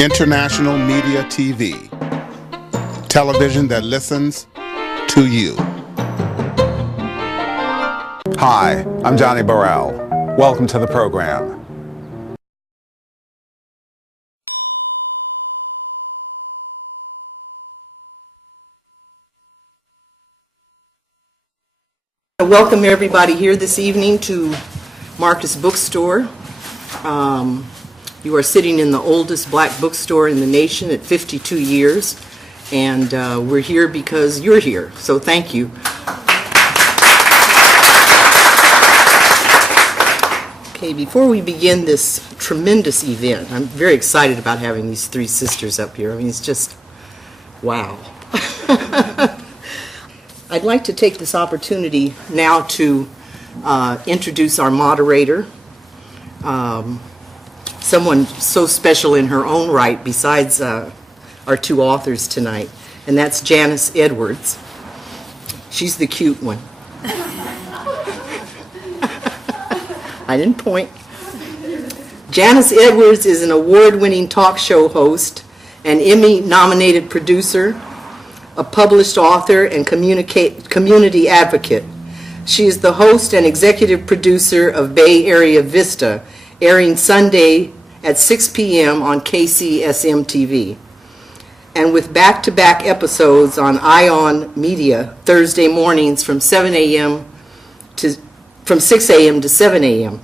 International Media TV. Television that listens to you. Hi, I'm Johnnie Burrell. Welcome to the program. Welcome everybody here this evening to Marcus Bookstore. You are sitting in the oldest black bookstore in the nation at 52 years, and we're here because you're here, so thank you. Okay, before we begin this tremendous event, I'm very excited about having these three sisters up here. I mean, it's just, wow. I'd like to take this opportunity now to introduce our moderator, someone so special in her own right besides our two authors tonight, and that's Janice Edwards. She's the cute one. I didn't point. Janice Edwards is an award-winning talk show host, an Emmy-nominated producer, a published author, and community advocate. She is the host and executive producer of Bay Area Vista, airing Sunday at 6 p.m. on KCSM TV, and with back-to-back episodes on ION Media Thursday mornings from 6 a.m. to 7 a.m.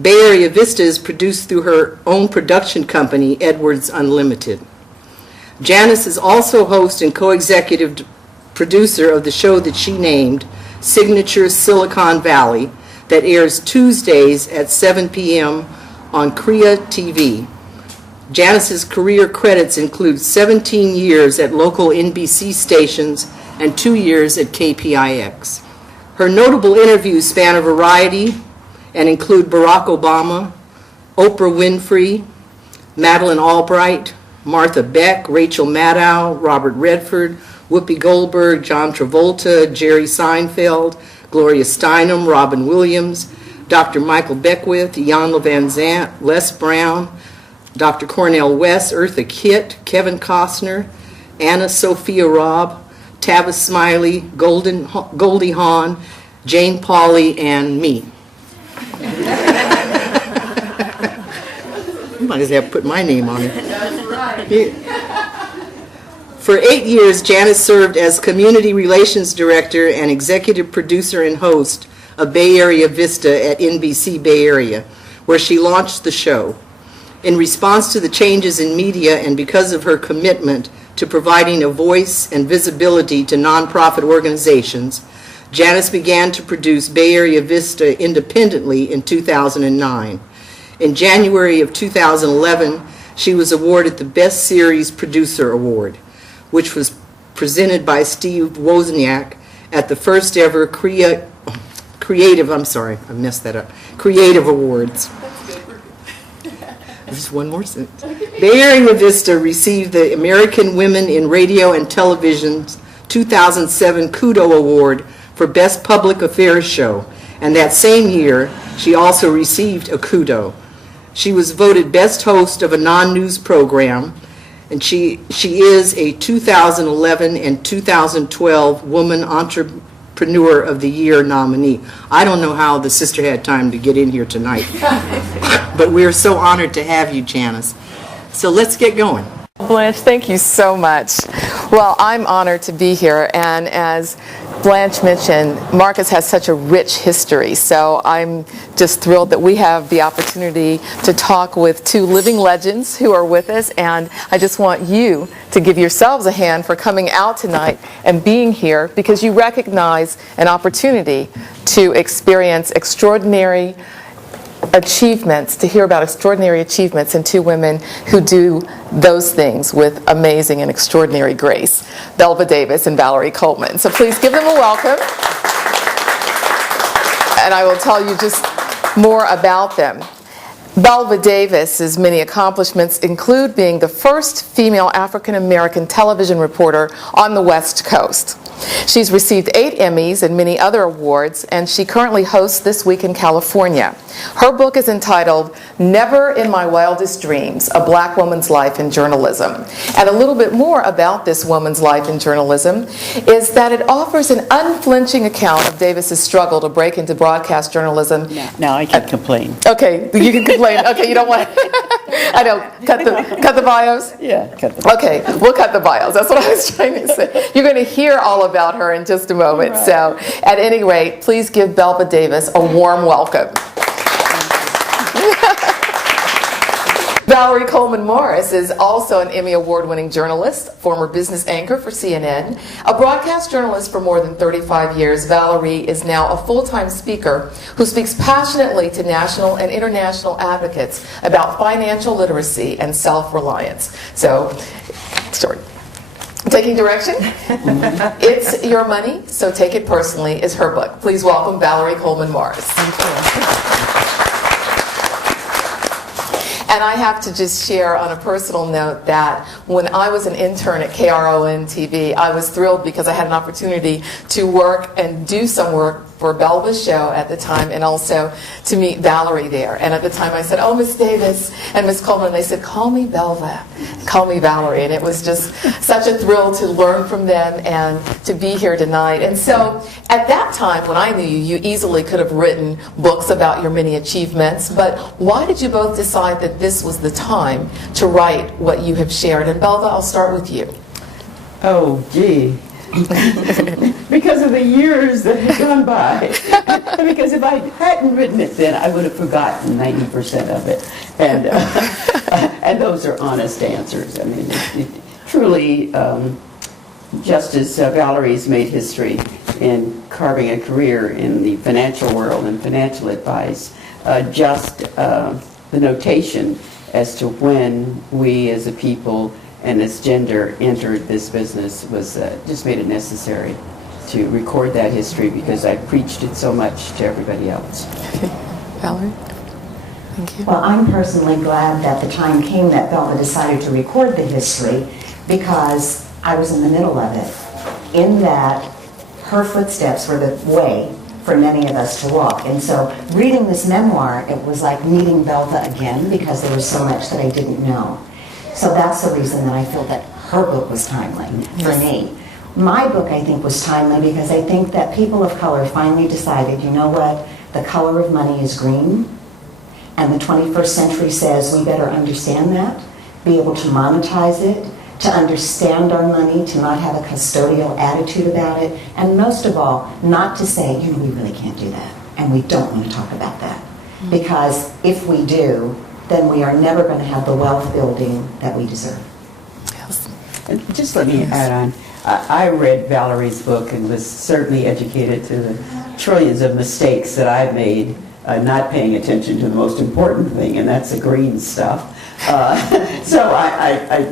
Bay Area Vista is produced through her own production company, Edwards Unlimited. Janice is also host and co-executive producer of the show that she named Signature Silicon Valley, that airs Tuesdays at 7 p.m. on Korea TV. Janice's career credits include 17 years at local NBC stations and 2 years at KPIX. Her notable interviews span a variety and include Barack Obama, Oprah Winfrey, Madeleine Albright, Martha Beck, Rachel Maddow, Robert Redford, Whoopi Goldberg, John Travolta, Jerry Seinfeld, Gloria Steinem, Robin Williams, Dr. Michael Beckwith, Iyanla Vanzant, Les Brown, Dr. Cornel West, Eartha Kitt, Kevin Costner, Anna Sophia Robb, Tavis Smiley, Goldie Hawn, Jane Pauley, and me. You might as well have put my name on it. For 8 years, Janice served as Community Relations Director and Executive Producer and Host of Bay Area Vista at NBC Bay Area, where she launched the show. In response to the changes in media and because of her commitment to providing a voice and visibility to nonprofit organizations, Janice began to produce Bay Area Vista independently in 2009. In January of 2011, she was awarded the Best Series Producer Award, which was presented by Steve Wozniak at the first ever Creative Awards. There's one more sentence. Bay Area Vista received the American Women in Radio and Television's 2007 Kudo Award for Best Public Affairs Show, and that same year, she also received a Kudo. She was voted Best Host of a Non-News Program, and she is a 2011 and 2012 Woman Entrepreneur of the Year nominee. I don't know how the sister had time to get in here tonight, but we're so honored to have you, Janice. So let's get going. Blanche, thank you so much. Well, I'm honored to be here, and as Blanche mentioned, Marcus has such a rich history, so I'm just thrilled that we have the opportunity to talk with two living legends who are with us, and I just want you to give yourselves a hand for coming out tonight and being here, because you recognize an opportunity to experience extraordinary achievements, to hear about extraordinary achievements in two women who do those things with amazing and extraordinary grace, Belva Davis and Valerie Coleman. So please give them a welcome. And I will tell you just more about them. Belva Davis's many accomplishments include being the first female African-American television reporter on the West Coast. She's received 8 Emmys and many other awards, and she currently hosts This Week in California. Her book is entitled Never in My Wildest Dreams, A Black Woman's Life in Journalism. And a little bit more about this woman's life in journalism is that it offers an unflinching account of Davis's struggle to break into broadcast journalism. Now I can complain. Okay, you can complain. Okay, you don't want I know, cut the bios? Yeah, cut the Okay, we'll cut the bios. That's what I was trying to say. You're going to hear all about her in just a moment. Right. So, at any rate, please give Belva Davis a warm welcome. Valerie Coleman Morris is also an Emmy Award-winning journalist, former business anchor for CNN. A broadcast journalist for more than 35 years, Valerie is now a full-time speaker who speaks passionately to national and international advocates about financial literacy and self-reliance. So, sorry. Taking Direction? It's Your Money, so Take It Personally is her book. Please welcome Valerie Coleman Morris. Thank you. And I have to just share on a personal note that when I was an intern at KRON TV, I was thrilled because I had an opportunity to work and do some work for Belva's show at the time, and also to meet Valerie there. And at the time I said, "Oh, Miss Davis and Miss Coleman," and they said, "Call me Belva, call me Valerie." And it was just such a thrill to learn from them and to be here tonight. And so at that time, when I knew you, you easily could have written books about your many achievements, but why did you both decide that this was the time to write what you have shared? And Belva, I'll start with you. Oh, gee. Because of the years that had gone by. Because if I hadn't written it then, I would have forgotten 90% of it. And those are honest answers. I mean, truly, just as Valerie's made history in carving a career in the financial world and financial advice, just the notation as to when we as a people and as gender entered this business was just made it necessary to record that history because I preached it so much to everybody else. Okay. Valerie? Thank you. Well, I'm personally glad that the time came that Belva decided to record the history because I was in the middle of it, in that her footsteps were the way for many of us to walk. And so reading this memoir, it was like meeting Belva again because there was so much that I didn't know. So that's the reason that I feel that her book was timely for me. My book, I think, was timely because I think that people of color finally decided, you know what, the color of money is green, and the 21st century says we better understand that, be able to monetize it, to understand our money, to not have a custodial attitude about it, and most of all, not to say, you know, we really can't do that, and we don't want to talk about that. Because if we do, then we are never going to have the wealth building that we deserve. Yes. And just let me add on. I read Valerie's book and was certainly educated to the trillions of mistakes that I've made, not paying attention to the most important thing, and that's the green stuff. So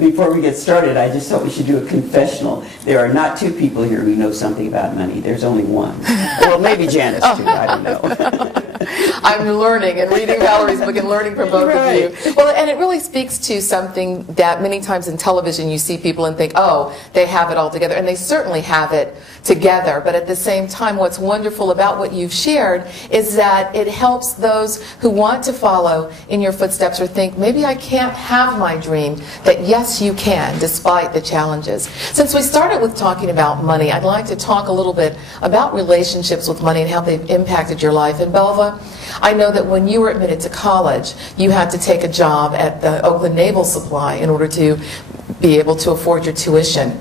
before we get started, I just thought we should do a confessional. There are not two people here who know something about money. There's only one. Well, maybe Janice too. I don't know. I'm learning and reading Valerie's book and learning from both of you. Well, and it really speaks to something that many times in television you see people and think, oh, they have it all together. And they certainly have it together. But at the same time, what's wonderful about what you've shared is that it helps those who want to follow in your footsteps or think, maybe I can't have my dream, that yes, you can, despite the challenges. Since we started with talking about money, I'd like to talk a little bit about relationships with money and how they've impacted your life. And Belva, I know that when you were admitted to college, you had to take a job at the Oakland Naval Supply in order to be able to afford your tuition.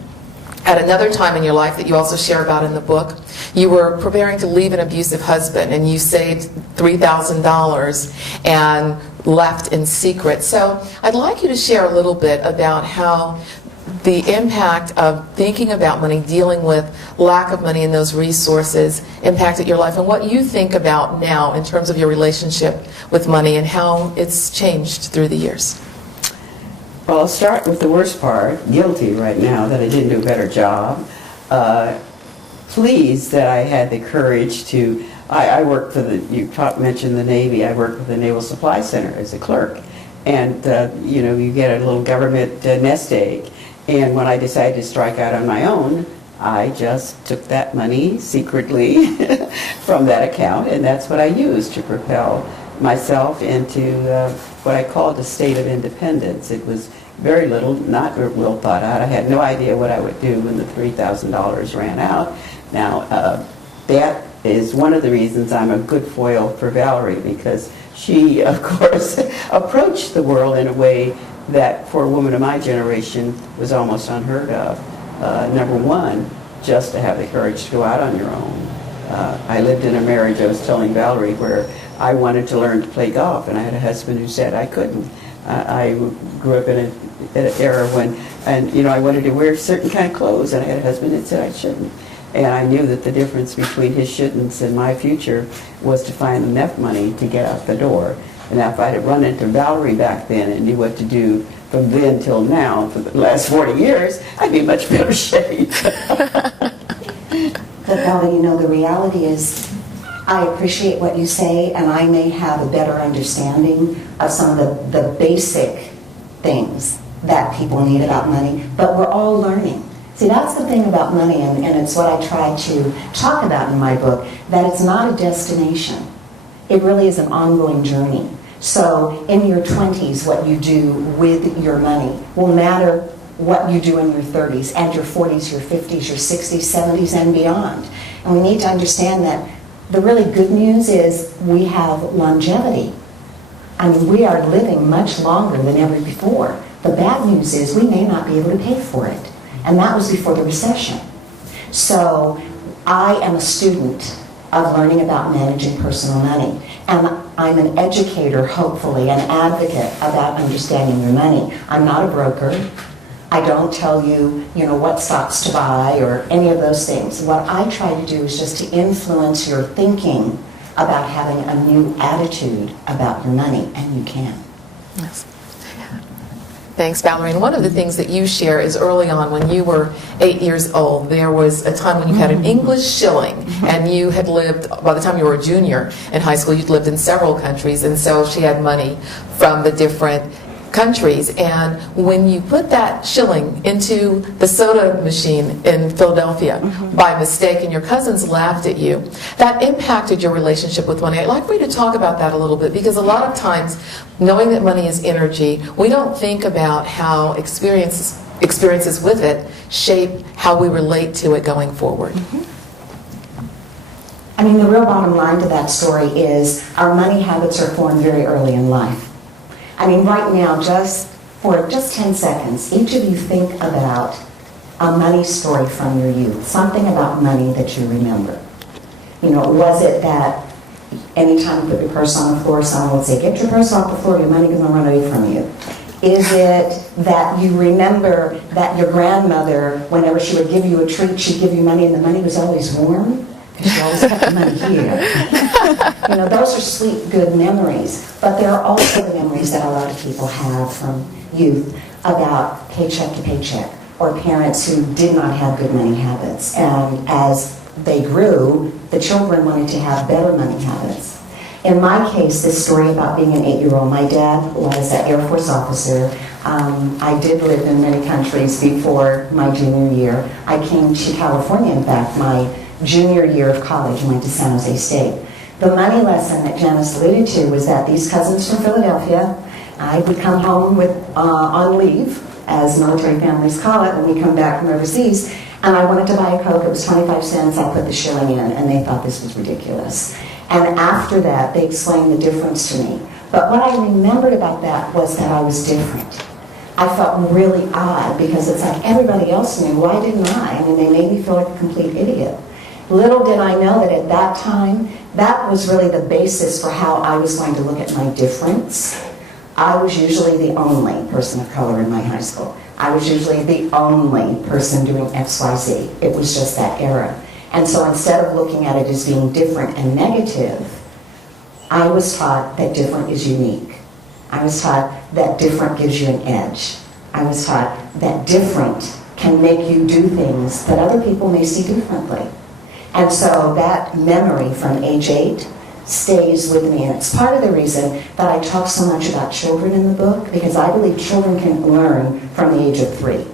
At another time in your life that you also share about in the book, you were preparing to leave an abusive husband and you saved $3,000 and left in secret. So I'd like you to share a little bit about how the impact of thinking about money, dealing with lack of money and those resources impacted your life, and what you think about now in terms of your relationship with money and how it's changed through the years. Well, I'll start with the worst part, guilty right now that I didn't do a better job. Pleased that I had the courage to, I worked for you mentioned the Navy, I worked for the Naval Supply Center as a clerk. And, you get a little government nest egg. And when I decided to strike out on my own, I just took that money secretly from that account, and that's what I used to propel myself into what I called a state of independence. It was very little, not real thought out. I had no idea what I would do when the $3,000 ran out. Now, that is one of the reasons I'm a good foil for Valerie, because she, of course, approached the world in a way that for a woman of my generation was almost unheard of. Number one, just to have the courage to go out on your own. I lived in a marriage, I was telling Valerie, where I wanted to learn to play golf, and I had a husband who said I couldn't. I grew up in an era when, I wanted to wear certain kind of clothes, and I had a husband that said I shouldn't. And I knew that the difference between his shouldn'ts and my future was to find enough money to get out the door. And if I had run into Valerie back then and knew what to do from then till now, for the last 40 years, I'd be in much better shape. But Belva, the reality is, I appreciate what you say, and I may have a better understanding of some of the basic things that people need about money, but we're all learning. See, that's the thing about money, and it's what I try to talk about in my book, that it's not a destination. It really is an ongoing journey. So in your 20s, what you do with your money will matter what you do in your 30s and your 40s, your 50s, your 60s, 70s, and beyond. And we need to understand that the really good news is we have longevity. I mean, we are living much longer than ever before. The bad news is we may not be able to pay for it. And that was before the recession. So I am a student of learning about managing personal money. And I'm an educator, hopefully, an advocate about understanding your money. I'm not a broker. I don't tell you, what stocks to buy or any of those things. What I try to do is just to influence your thinking about having a new attitude about your money, and you can. Yes. Thanks, Valerie. And one of the things that you share is early on, when you were 8 years old, there was a time when you had an English shilling, and you had lived, by the time you were a junior in high school, you'd lived in several countries, and so she had money from the different countries. And when you put that shilling into the soda machine in Philadelphia by mistake, and your cousins laughed at you, that impacted your relationship with money. I'd like for you to talk about that a little bit, because a lot of times, knowing that money is energy, we don't think about how experiences with it shape how we relate to it going forward. I mean, the real bottom line to that story is our money habits are formed very early in life. I mean, right now, for 10 seconds, each of you think about a money story from your youth, something about money that you remember. Was it that anytime you put your purse on the floor, someone would say, "Get your purse off the floor, your money is going to run away from you"? Is it that you remember that your grandmother, whenever she would give you a treat, she'd give you money and the money was always warm? Because she always kept the money here. Those are sweet, good memories. But there are also the memories that a lot of people have from youth about paycheck to paycheck, or parents who did not have good money habits. And as they grew, the children wanted to have better money habits. In my case, this story about being an 8-year-old, my dad was an Air Force officer. I did live in many countries before my junior year. I came to California, in fact, my junior year of college, and went to San Jose State. The money lesson that Janice alluded to was that these cousins from Philadelphia, I would come home on leave, as military families call it, when we come back from overseas, and I wanted to buy a Coke. It was 25 cents. I put the shilling in, and they thought this was ridiculous. And after that, they explained the difference to me. But what I remembered about that was that I was different. I felt really odd, because it's like everybody else knew. Why didn't I? I mean, they made me feel like a complete idiot. Little did I know that at that time, that was really the basis for how I was going to look at my difference. I was usually the only person of color in my high school. I was usually the only person doing XYZ. It was just that era. And so instead of looking at it as being different and negative, I was taught that different is unique. I was taught that different gives you an edge. I was taught that different can make you do things that other people may see differently. And so that memory from age 8 stays with me. And it's part of the reason that I talk so much about children in the book, because I believe children can learn from the age of 3.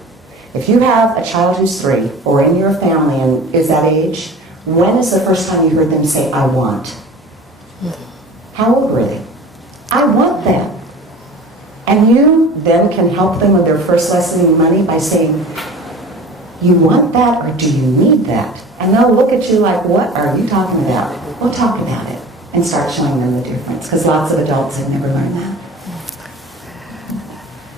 If you have a child who's 3 or in your family and is that age, when is the first time you heard them say, I want? How old were they? I want that. And you then can help them with their first lesson in money by saying, you want that or do you need that? And they'll look at you like, what are you talking about? We'll talk about it and start showing them the difference, because lots of adults have never learned that.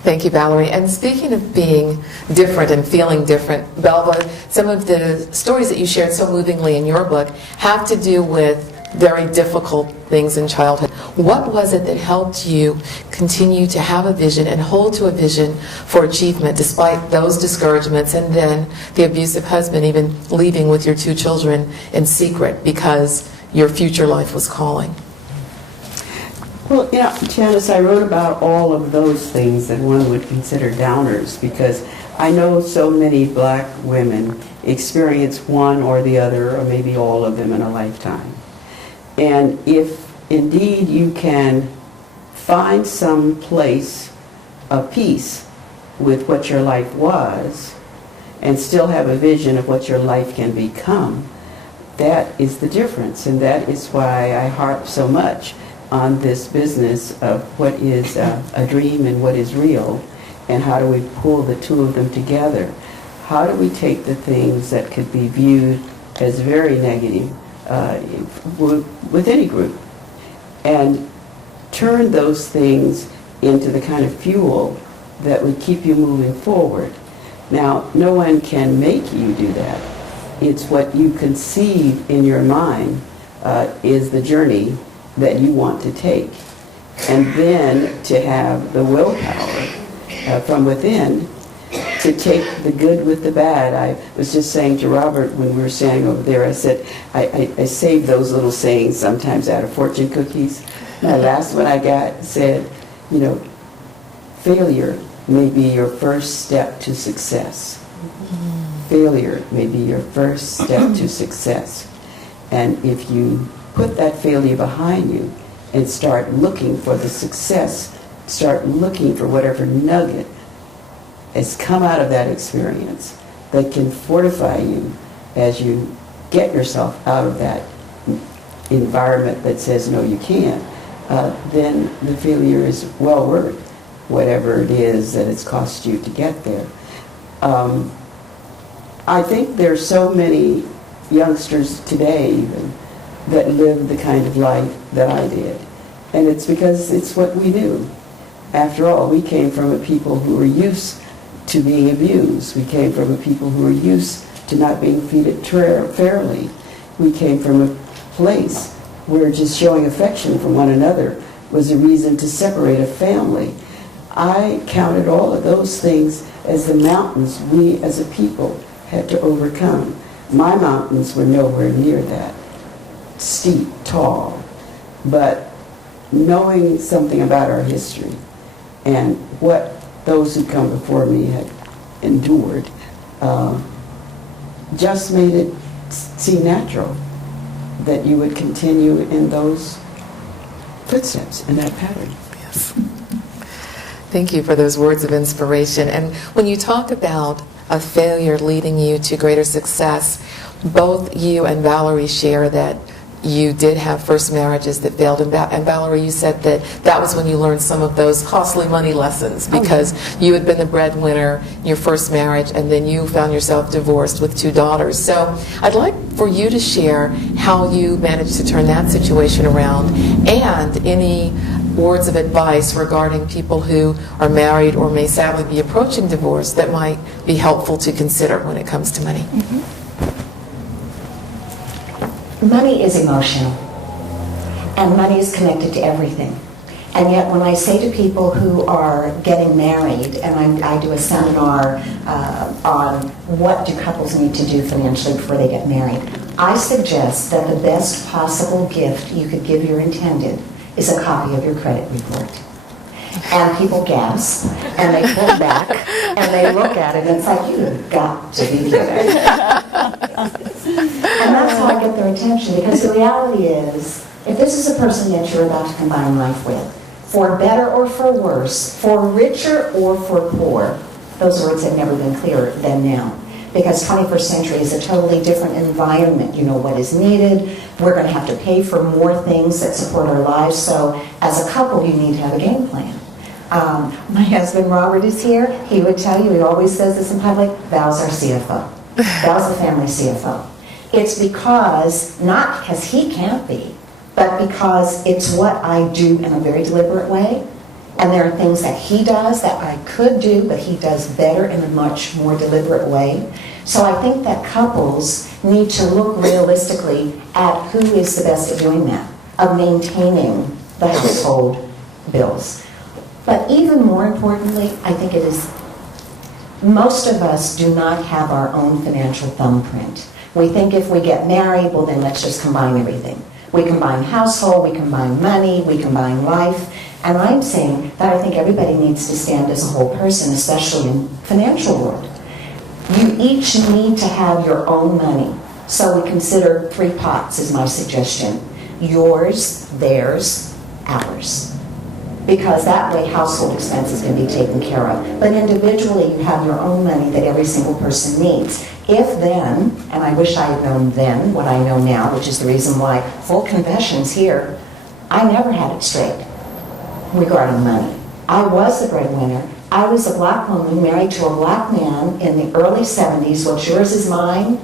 Thank you, Valerie. And speaking of being different and feeling different, Belva, some of the stories that you shared so movingly in your book have to do with very difficult things in childhood. What was it that helped you continue to have a vision and hold to a vision for achievement despite those discouragements and then the abusive husband even leaving with your 2 children in secret because your future life was calling? Well, yeah, Janice, I wrote about all of those things that one would consider downers because I know so many black women experience one or the other or maybe all of them in a lifetime. And if indeed you can find some place of peace with what your life was and still have a vision of what your life can become, that is the difference. And that is why I harp so much on this business of what is a dream and what is real, and how do we pull the 2 of them together. How do we take the things that could be viewed as very negative with any group and turn those things into the kind of fuel that would keep you moving forward. Now, no one can make you do that. It's what you conceive in your mind is the journey that you want to take. And then to have the willpower from within to take the good with the bad. I was just saying to Robert when we were standing over there, I said, I save those little sayings sometimes out of fortune cookies. The last one I got said, you know, failure may be your first step to success. Failure may be your first step to success. And if you put that failure behind you and start looking for the success, start looking for whatever nugget has come out of that experience that can fortify you as you get yourself out of that environment that says no you can't, then the failure is well worth whatever it is that it's cost you to get there. I think there's so many youngsters today even that live the kind of life that I did. And it's because it's what we knew. After all, we came from a people who were used to being abused. We came from a people who were used to not being treated fairly. We came from a place where just showing affection for one another was a reason to separate a family. I counted all of those things as the mountains we as a people had to overcome. My mountains were nowhere near that. Steep, tall, but knowing something about our history and what those who come before me had endured just made it seem natural that you would continue in those footsteps, in that pattern. Yes. Thank you for those words of inspiration. And when you talk about a failure leading you to greater success, both you and Valerie share that you did have first marriages that failed. And Valerie, you said that that was when you learned some of those costly money lessons because you had been the breadwinner in your first marriage and then you found yourself divorced with 2 daughters. So I'd like for you to share how you managed to turn that situation around and any words of advice regarding people who are married or may sadly be approaching divorce that might be helpful to consider when it comes to money. Money is emotional, and money is connected to everything. And yet when I say to people who are getting married, and I do a seminar on what do couples need to do financially before they get married, I suggest that the best possible gift you could give your intended is a copy of your credit report. And people gasp, and they pull back, and they look at it, and it's like, you've got to be kidding. And that's how I get their attention, because the reality is, if this is a person that you're about to combine life with, for better or for worse, for richer or for poor, those words have never been clearer than now. Because 21st century is a totally different environment. You know what is needed. We're going to have to pay for more things that support our lives. So as a couple, you need to have a game plan. My husband Robert is here. He would tell you, he always says this in public, Val's our CFO. Val's the family CFO. It's because, not because he can't be, but because it's what I do in a very deliberate way. And there are things that he does that I could do, but he does better in a much more deliberate way. So I think that couples need to look realistically at who is the best at doing that, of maintaining the household bills. But even more importantly, I think it is, most of us do not have our own financial thumbprint. We think if we get married, well then let's just combine everything. We combine household, we combine money, we combine life. And I'm saying that I think everybody needs to stand as a whole person, especially in financial world. You each need to have your own money. So we consider 3 pots is my suggestion. Yours, theirs, ours. Because that way household expenses can be taken care of. But individually you have your own money that every single person needs. If then, and I wish I had known then what I know now, which is the reason why, full confessions here, I never had it straight regarding money. I was the breadwinner. I was a black woman married to a black man in the early 70s. What's yours is mine,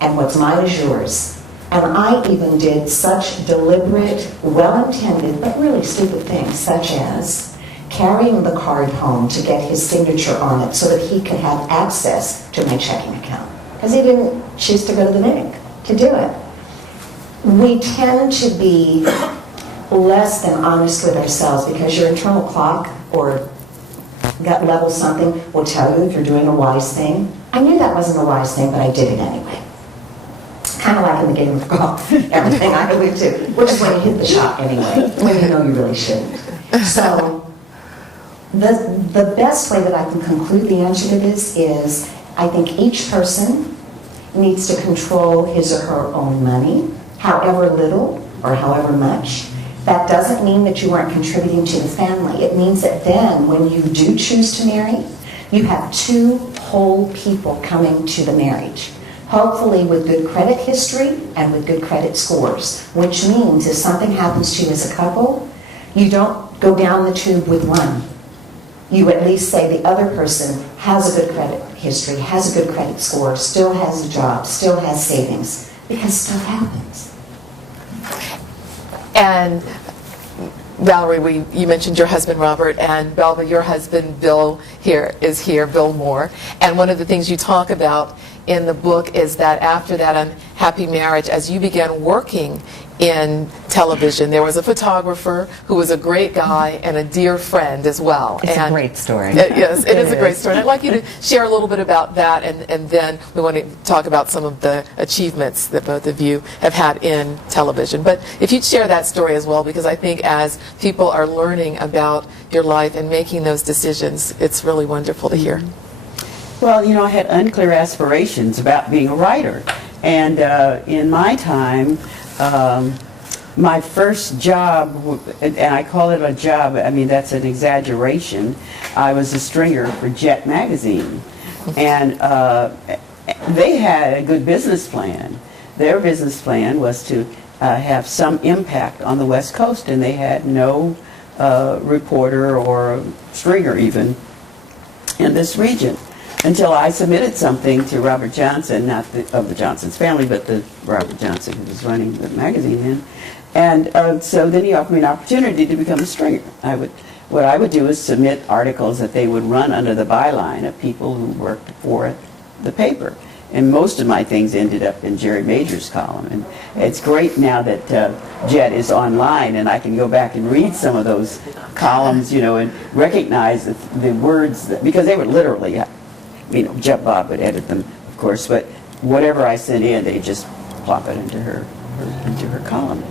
and what's mine is yours. And I even did such deliberate, well-intended, but really stupid things, such as carrying the card home to get his signature on it so that he could have access to my checking account. Because he didn't choose to go to the bank to do it. We tend to be less than honest with ourselves because your internal clock or gut level something will tell you if you're doing a wise thing. I knew that wasn't a wise thing, but I did it anyway. Kind of like in the game of golf, everything I would do. Which is when you hit the shot anyway, when you know you really shouldn't. So the best way that I can conclude the answer to this is I think each person needs to control his or her own money, however little or however much. That doesn't mean that you aren't contributing to the family. It means that then when you do choose to marry, you have 2 whole people coming to the marriage. Hopefully with good credit history and with good credit scores, which means if something happens to you as a couple, you don't go down the tube with one. You at least say the other person has a good credit history, has a good credit score, still has a job, still has savings, because stuff happens. And Valerie, you mentioned your husband Robert, and Belva, your husband Bill is here, Bill Moore. And one of the things you talk about in the book is that after that unhappy marriage, as you began working in television, there was a photographer who was a great guy and a dear friend as well. It's a great story. Yes, it is a great story. And I'd like you to share a little bit about that, and then we want to talk about some of the achievements that both of you have had in television. But if you'd share that story as well, because I think as people are learning about your life and making those decisions, it's really wonderful to hear. Well, you know, I had unclear aspirations about being a writer. And in my time, my first job, and I call it a job, I mean, that's an exaggeration. I was a stringer for Jet magazine. And they had a good business plan. Their business plan was to have some impact on the West Coast, and they had no reporter or stringer even in this region. Until I submitted something to Robert Johnson, not of the Johnson's family, but the Robert Johnson who was running the magazine then. And so then he offered me an opportunity to become a stringer. What I would do is submit articles that they would run under the byline of people who worked for the paper. And most of my things ended up in Jerry Major's column. And it's great now that Jet is online and I can go back and read some of those columns, you know, and recognize the words, because they were literally, you know, Jeff Bob would edit them, of course, but whatever I sent in, they just plop it into her column.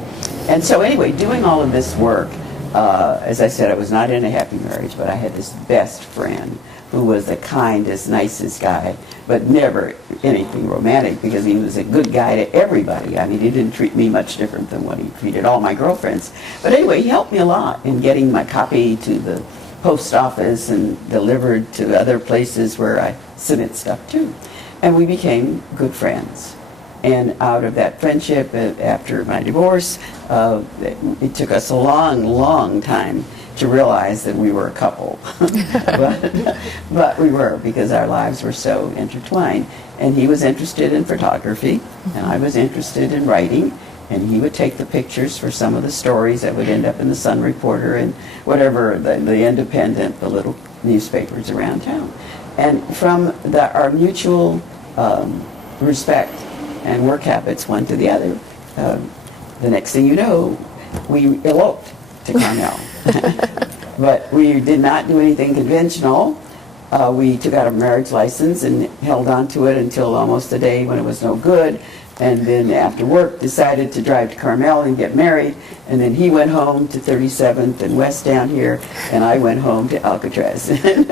And so anyway, doing all of this work, as I said, I was not in a happy marriage, but I had this best friend who was the kindest, nicest guy, but never anything romantic, because he was a good guy to everybody. I mean, he didn't treat me much different than what he treated all my girlfriends. But anyway, he helped me a lot in getting my copy to the post office and delivered to other places where I submit stuff to. And we became good friends. And out of that friendship, after my divorce, it took us a long, long time to realize that we were a couple. but we were, because our lives were so intertwined. And he was interested in photography, and I was interested in writing. And he would take the pictures for some of the stories that would end up in the Sun Reporter and whatever, the Independent, the little newspapers around town. And from our mutual respect and work habits one to the other, the next thing you know, we eloped to Carmel. But we did not do anything conventional. We took out a marriage license and held on to it until almost the day when it was no good. And then after work decided to drive to Carmel and get married. And then he went home to 37th and West down here, and I went home to Alcatraz in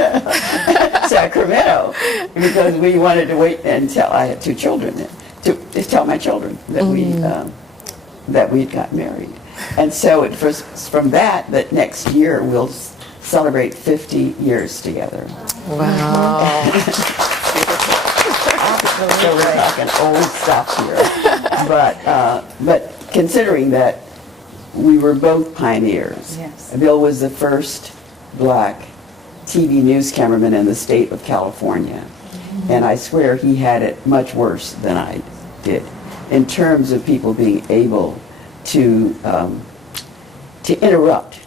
Sacramento, because we wanted to wait until I had 2 children to tell my children that we'd got married. And so it was from that next year we'll celebrate 50 years together. Wow. So we're talking old stuff here. But considering that we were both pioneers. Yes. Bill was the first black TV news cameraman in the state of California. And I swear he had it much worse than I did in terms of people being able to interrupt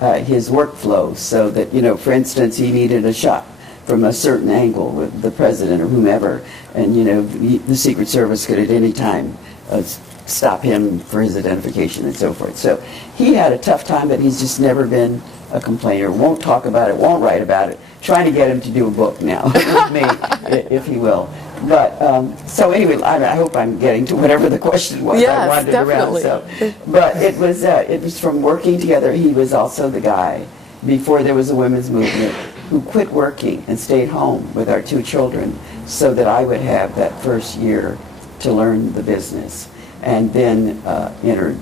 his workflow, so that, for instance, he needed a shot from a certain angle with the president or whomever, and the Secret Service could at any time stop him for his identification and so forth. So he had a tough time, but he's just never been a complainer, won't talk about it, won't write about it. Trying to get him to do a book now with me, if he will. But so anyway, I hope I'm getting to whatever the question was. Yes, I wandered definitely. around. So, but it was from working together. He was also the guy, before there was a women's movement, who quit working and stayed home with our 2 children so that I would have that first year to learn the business, and then entered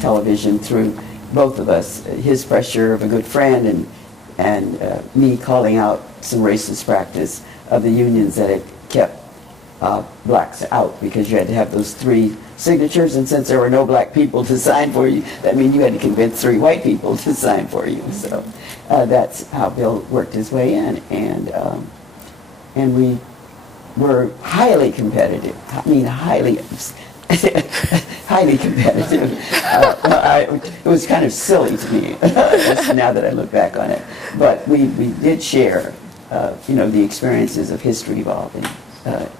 television through both of us, his pressure of a good friend and me calling out some racist practice of the unions that had kept blacks out, because you had to have those 3 signatures, and since there were no black people to sign for you, that means you had to convince 3 white people to sign for you. So that's how Bill worked his way in, and we were highly competitive. I mean, highly competitive. It was kind of silly to me now that I look back on it. But we did share, the experiences of history evolving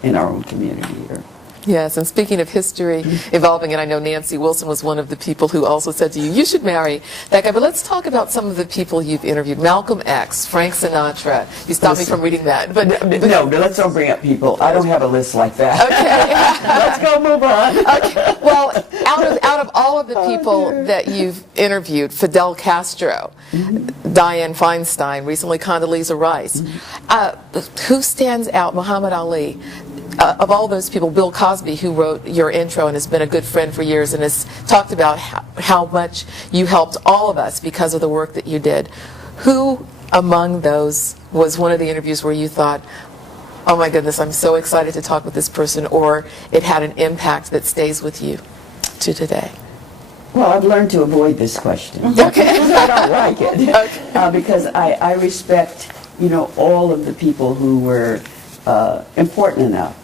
in our own community here. Yes, and speaking of history evolving, and I know Nancy Wilson was one of the people who also said to you, you should marry that guy. But let's talk about some of the people you've interviewed. Malcolm X, Frank Sinatra. You stopped me from reading that. But no, let's don't bring up people. I don't have a list like that. Okay. Let's go move on. Okay. Well, out of all of the people that you've interviewed, Fidel Castro, Dianne Feinstein, recently Condoleezza Rice, who stands out? Muhammad Ali. Of all those people, Bill Cosby, who wrote your intro and has been a good friend for years and has talked about how much you helped all of us because of the work that you did. Who among those was one of the interviews where you thought, oh my goodness, I'm so excited to talk with this person, or it had an impact that stays with you to today? Well, I've learned to avoid this question. Okay. I don't like it. Okay. Because I respect, all of the people who were important enough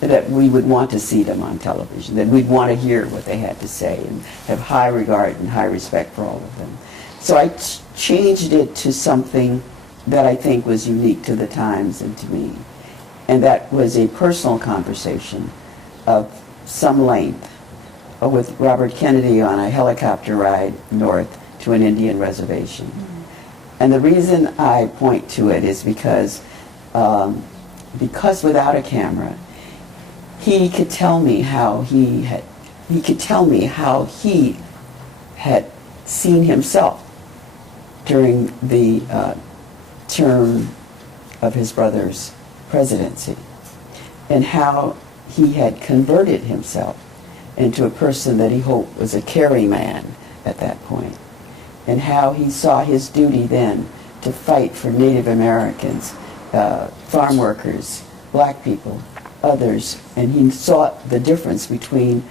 that we would want to see them on television, that we'd want to hear what they had to say, and have high regard and high respect for all of them. So I changed it to something that I think was unique to the times and to me. And that was a personal conversation of some length with Robert Kennedy on a helicopter ride north to an Indian reservation. And the reason I point to it is because without a camera, he could tell me how he had seen himself during the term of his brother's presidency, and how he had converted himself into a person that he hoped was a caring man at that point, and how he saw his duty then to fight for Native Americans, farm workers, black people, others, and he saw the difference between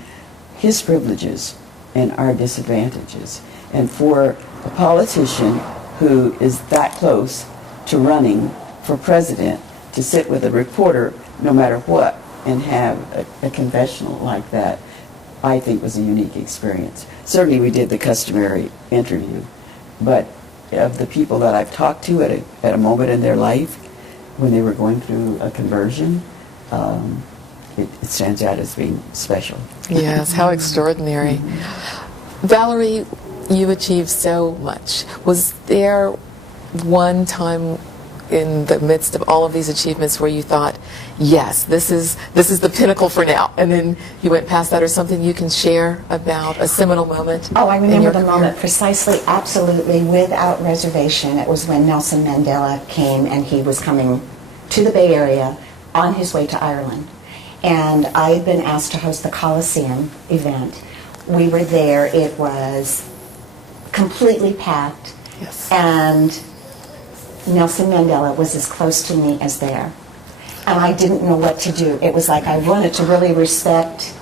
his privileges and our disadvantages. And for a politician who is that close to running for president to sit with a reporter no matter what and have a confessional like that, I think was a unique experience. Certainly we did the customary interview, but of the people that I've talked to at a moment in their life when they were going through a conversion, it stands out as being special. Yes, how extraordinary. Valerie, you achieved so much. Was there one time in the midst of all of these achievements where you thought, yes, this is the pinnacle for now, and then you went past that, or something you can share about a seminal moment? Oh, I remember the career? moment precisely, absolutely, without reservation. It was when Nelson Mandela came, and he was coming to the Bay Area on his way to Ireland. And I had been asked to host the Coliseum event. We were there. It was completely packed. Yes. And Nelson Mandela was as close to me as there. And I didn't know what to do. It was like I wanted to really respect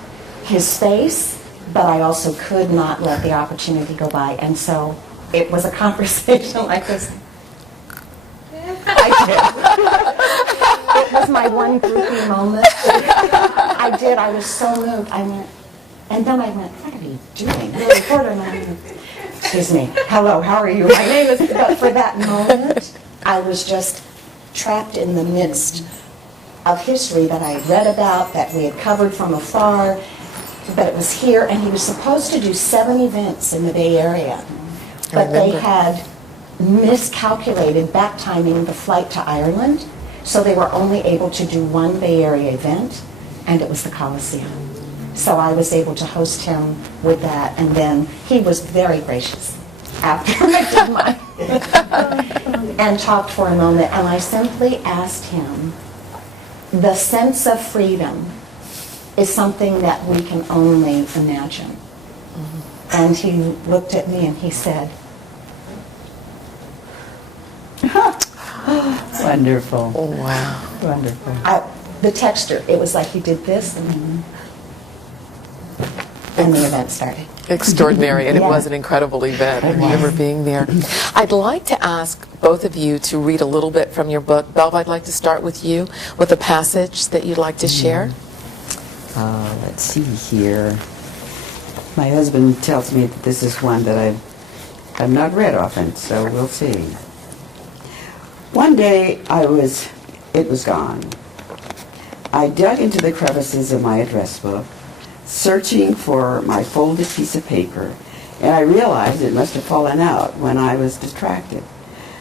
his space, but I also could not let the opportunity go by. And so it was a conversation like this. I did. It was my one groupie moment. I did. I was so moved. I went, and then I went, what are you doing? The reporter, and I went, excuse me, hello, how are you? My name is, but for that moment, I was just trapped in the midst of history that I had read about, that we had covered from afar, but it was here, and he was supposed to do 7 events in the Bay Area, but they had miscalculated back timing the flight to Ireland, so they were only able to do 1 Bay Area event, and it was the Coliseum. So I was able to host him with that, and then he was very gracious after I did mine and talked for a moment, and I simply asked him, the sense of freedom is something that we can only imagine. And he looked at me and he said, Wonderful. Oh, wow. Wonderful. the texture, it was like he did this and the event started. Extraordinary, and it Yeah. was an incredible event. I remember being there. I'd like to ask both of you to read a little bit from your book. Belva, I'd like to start with you, with a passage that you'd like to share. Let's see here. My husband tells me that this is one that I've not read often, so we'll see. One day it was gone. I dug into the crevices of my address book, searching for my folded piece of paper, and I realized it must have fallen out when I was distracted.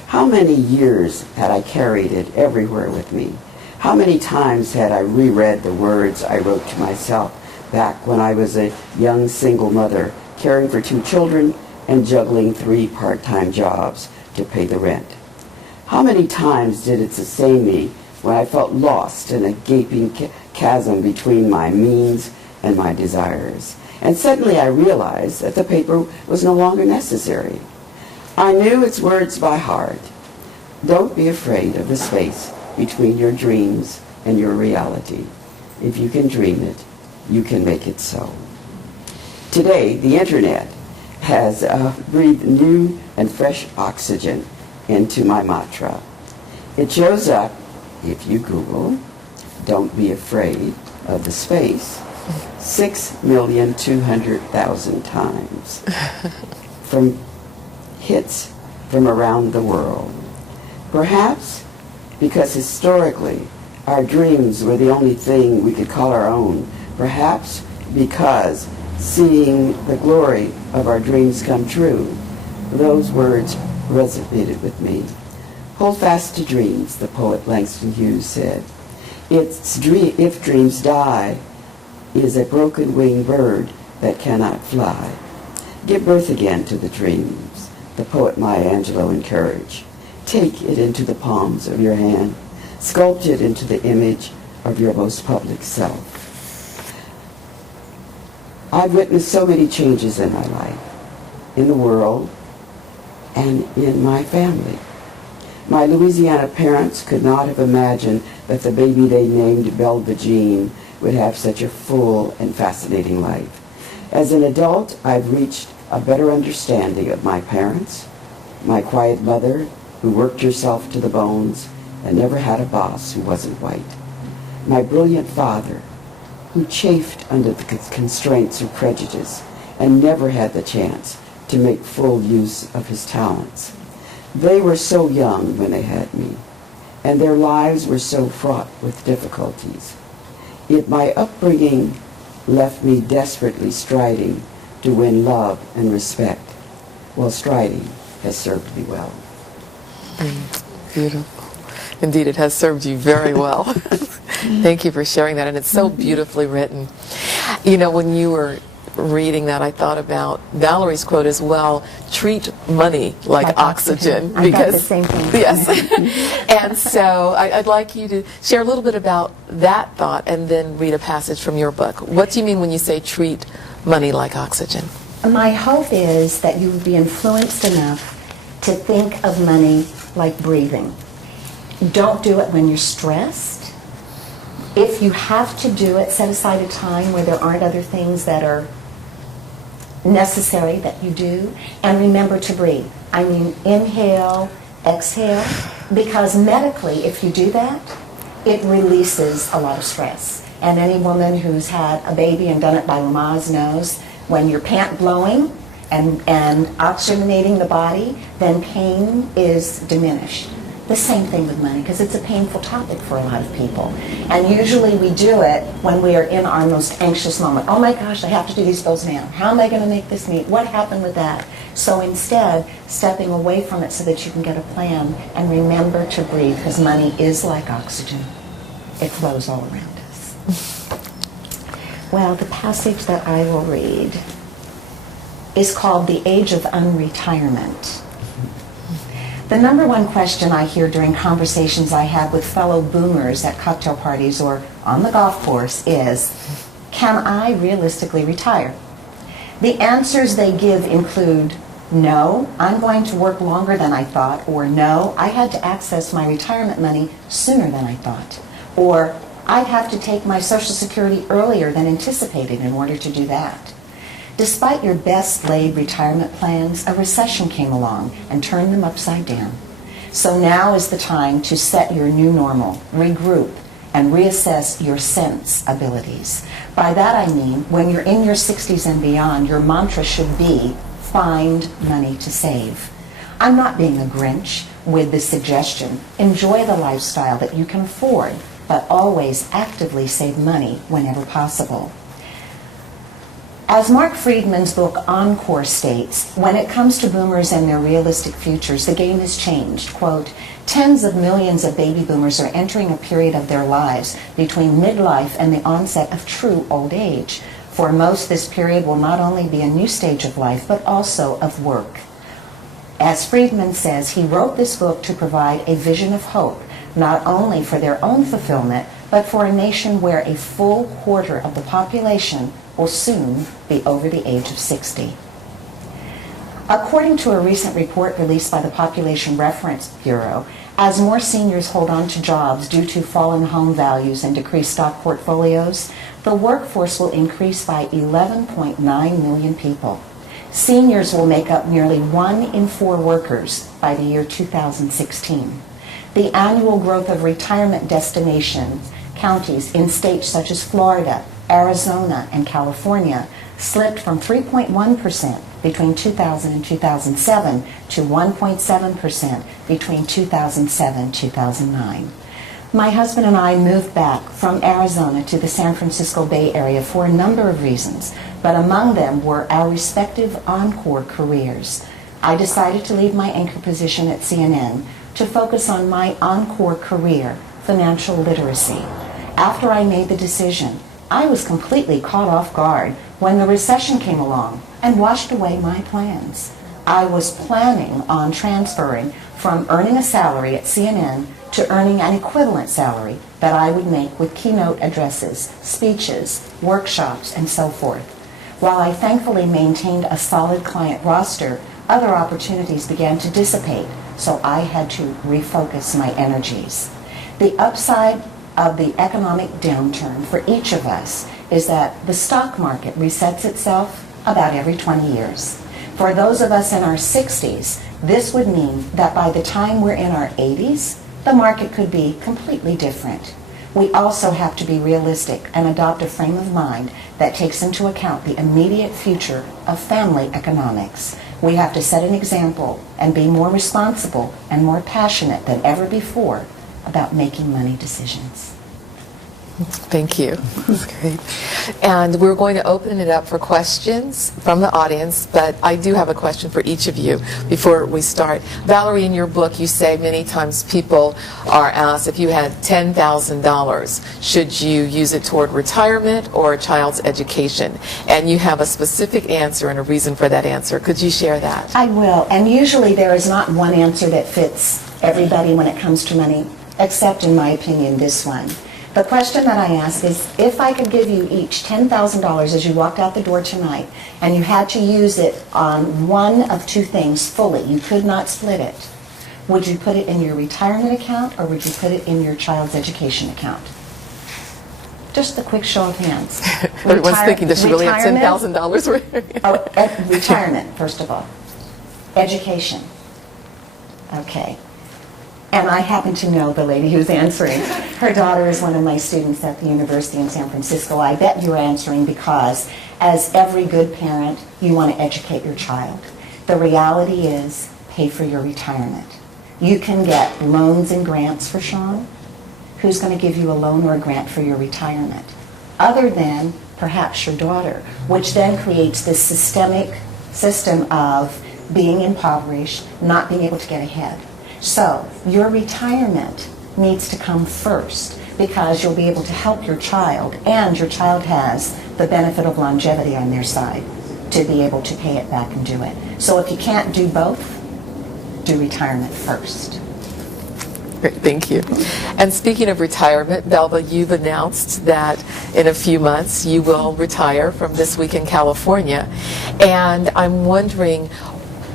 How many years had I carried it everywhere with me? How many times had I reread the words I wrote to myself back when I was a young single mother, caring for 2 children and juggling 3 part-time jobs to pay the rent? How many times did it sustain me when I felt lost in a gaping chasm between my means and my desires? And suddenly I realized that the paper was no longer necessary. I knew its words by heart. Don't be afraid of the space between your dreams and your reality. If you can dream it, you can make it so. Today, the internet has breathed new and fresh oxygen into my mantra. It shows up if you Google, don't be afraid of the space, 6,200,000 times from hits from around the world. Perhaps because historically our dreams were the only thing we could call our own. Perhaps because seeing the glory of our dreams come true, those words resonated with me. Hold fast to dreams, the poet Langston Hughes said. If dreams die, is a broken-winged bird that cannot fly. Give birth again to the dreams, the poet Maya Angelou encouraged. Take it into the palms of your hand. Sculpt it into the image of your most public self. I've witnessed so many changes in my life, in the world, and in my family. My Louisiana parents could not have imagined that the baby they named Belva Jean would have such a full and fascinating life. As an adult, I've reached a better understanding of my parents, my quiet mother who worked herself to the bones and never had a boss who wasn't white, my brilliant father who chafed under the constraints of prejudice and never had the chance to make full use of his talents. They were so young when they had me, and their lives were so fraught with difficulties. Yet my upbringing left me desperately striding to win love and respect, while striding has served me well. Beautiful. Indeed, it has served you very well. Thank you for sharing that, and it's so beautifully written. You know, when you were reading that, I thought about Valerie's quote as well, treat money like oxygen. I thought the same thing. Yes. And so I'd like you to share a little bit about that thought and then read a passage from your book. What do you mean when you say treat money like oxygen? My hope is that you would be influenced enough to think of money like breathing. Don't do it when you're stressed. If you have to do it, set aside a time where there aren't other things that are necessary that you do, and remember to breathe. I mean, inhale, exhale, because medically, if you do that, it releases a lot of stress. And any woman who's had a baby and done it by Lamaze knows when you're pant blowing and oxygenating the body, then pain is diminished. The same thing with money, because it's a painful topic for a lot of people. And usually we do it when we are in our most anxious moment. Oh my gosh, I have to do these bills now. How am I going to make this meet? What happened with that? So instead, stepping away from it so that you can get a plan and remember to breathe, because money is like oxygen. It flows all around us. Well, the passage that I will read is called The Age of Unretirement. The number one question I hear during conversations I have with fellow boomers at cocktail parties or on the golf course is, can I realistically retire? The answers they give include, no, I'm going to work longer than I thought, or no, I had to access my retirement money sooner than I thought, or I'd have to take my Social Security earlier than anticipated in order to do that. Despite your best laid retirement plans, a recession came along and turned them upside down. So now is the time to set your new normal, regroup, and reassess your sense abilities. By that I mean, when you're in your 60s and beyond, your mantra should be, find money to save. I'm not being a Grinch with the suggestion, enjoy the lifestyle that you can afford, but always actively save money whenever possible. As Mark Friedman's book Encore states, when it comes to boomers and their realistic futures, the game has changed. Quote, tens of millions of baby boomers are entering a period of their lives between midlife and the onset of true old age. For most, this period will not only be a new stage of life, but also of work. As Friedman says, he wrote this book to provide a vision of hope, not only for their own fulfillment, but for a nation where a full quarter of the population will soon be over the age of 60. According to a recent report released by the Population Reference Bureau, as more seniors hold on to jobs due to fallen home values and decreased stock portfolios, the workforce will increase by 11.9 million people. Seniors will make up nearly 1 in 4 workers by the year 2016. The annual growth of retirement destinations, counties in states such as Florida, Arizona, and California slipped from 3.1% between 2000 and 2007 to 1.7% between 2007 and 2009. My husband and I moved back from Arizona to the San Francisco Bay Area for a number of reasons, but among them were our respective Encore careers. I decided to leave my anchor position at CNN to focus on my Encore career, financial literacy. After I made the decision, I was completely caught off guard when the recession came along and washed away my plans. I was planning on transferring from earning a salary at CNN to earning an equivalent salary that I would make with keynote addresses, speeches, workshops, and so forth. While I thankfully maintained a solid client roster, other opportunities began to dissipate, So I had to refocus my energies. The upside of the economic downturn for each of us is that the stock market resets itself about every 20 years. For those of us in our 60s, this would mean that by the time we're in our 80s, the market could be completely different. We also have to be realistic and adopt a frame of mind that takes into account the immediate future of family economics. We have to set an example and be more responsible and more passionate than ever before about making money decisions. Thank you. That's great. And we're going to open it up for questions from the audience, but I do have a question for each of you before we start. Valerie, in your book, you say many times people are asked, if you had $10,000, should you use it toward retirement or a child's education? And you have a specific answer and a reason for that answer. Could you share that? I will. And usually there is not one answer that fits everybody when it comes to money, except, in my opinion, this one. The question that I ask is, if I could give you each $10,000 as you walked out the door tonight, and you had to use it on one of two things fully, you could not split it, would you put it in your retirement account or would you put it in your child's education account? Just a quick show of hands. Everyone's thinking, does she really have $10,000 worth? Retirement, first of all. Education. Okay. And I happen to know the lady who's answering. Her daughter is one of my students at the university in San Francisco. I bet you're answering because, as every good parent, you want to educate your child. The reality is, pay for your retirement. You can get loans and grants for Sean. Who's going to give you a loan or a grant for your retirement? Other than perhaps your daughter, which then creates this systemic system of being impoverished, not being able to get ahead. So your retirement needs to come first because you'll be able to help your child, and your child has the benefit of longevity on their side to be able to pay it back and do it. So if you can't do both, do retirement first. Great, thank you. And speaking of retirement, Belva, you've announced that in a few months you will retire from This Week in California. And I'm wondering,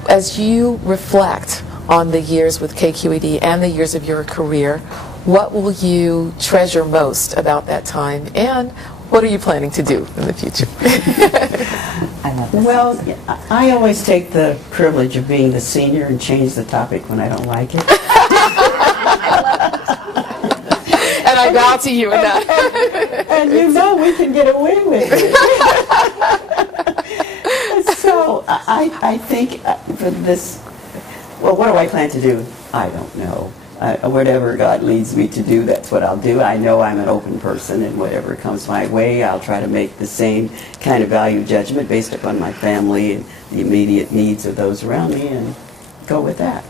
as you reflect on the years with KQED and the years of your career, what will you treasure most about that time, and what are you planning to do in the future? I love this. Well, I always take the privilege of being the senior and change the topic when I don't like it. And I bow to you in that. And you know we can get away with it. So I think for this, well, what do I plan to do? I don't know. Whatever God leads me to do, that's what I'll do. I know I'm an open person, and whatever comes my way, I'll try to make the same kind of value judgment based upon my family and the immediate needs of those around me, and go with that.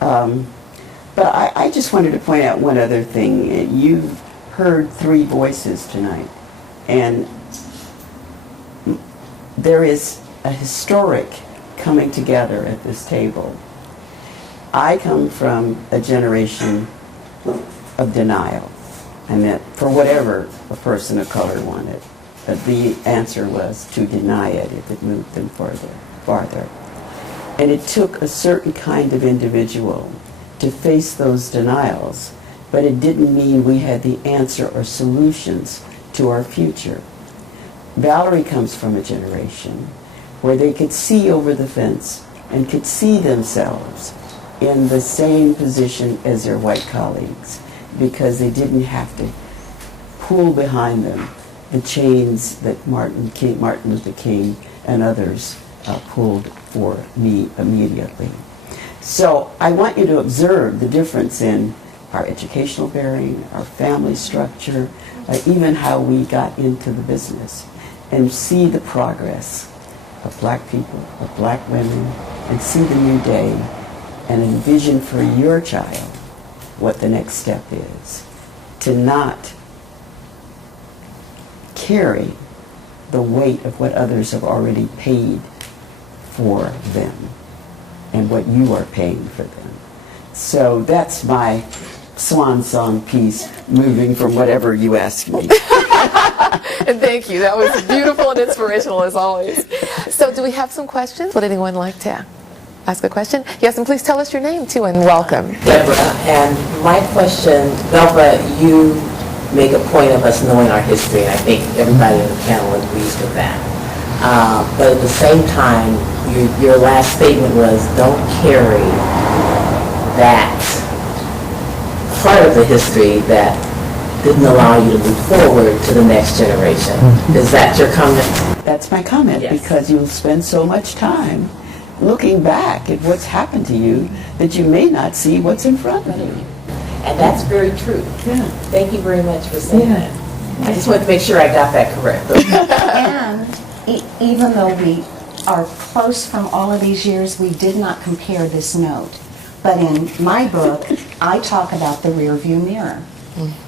But I just wanted to point out one other thing. You've heard three voices tonight, and there is a historic coming together at this table. I come from a generation of denial. I meant, for whatever a person of color wanted, the answer was to deny it if it moved them farther. And it took a certain kind of individual to face those denials, but it didn't mean we had the answer or solutions to our future. Valerie comes from a generation where they could see over the fence and could see themselves in the same position as their white colleagues, because they didn't have to pull behind them the chains that Martin Luther King and others pulled for me immediately. So I want you to observe the difference in our educational bearing, our family structure, even how we got into the business, and see the progress of black people, of black women, and see the new day, and envision for your child what the next step is. To not carry the weight of what others have already paid for them and what you are paying for them. So that's my swan song piece, moving from whatever you ask me. And thank you. That was beautiful and inspirational as always. So do we have some questions? Would anyone like to ask a question? Yes, and please tell us your name too, and welcome. Deborah, and my question, Belva, you make a point of us knowing our history, and I think everybody in the panel agrees with that. But at the same time, your last statement was, don't carry that part of the history that didn't allow you to move forward to the next generation. Is that your comment? That's my comment, Yes. because you'll spend so much time looking back at what's happened to you that you may not see what's in front of you. And that's very true. Yeah. Thank you very much for saying Yeah. that. I just wanted to make sure I got that correct. And even though we are close from all of these years, we did not compare this note. But in my book, I talk about the rear view mirror.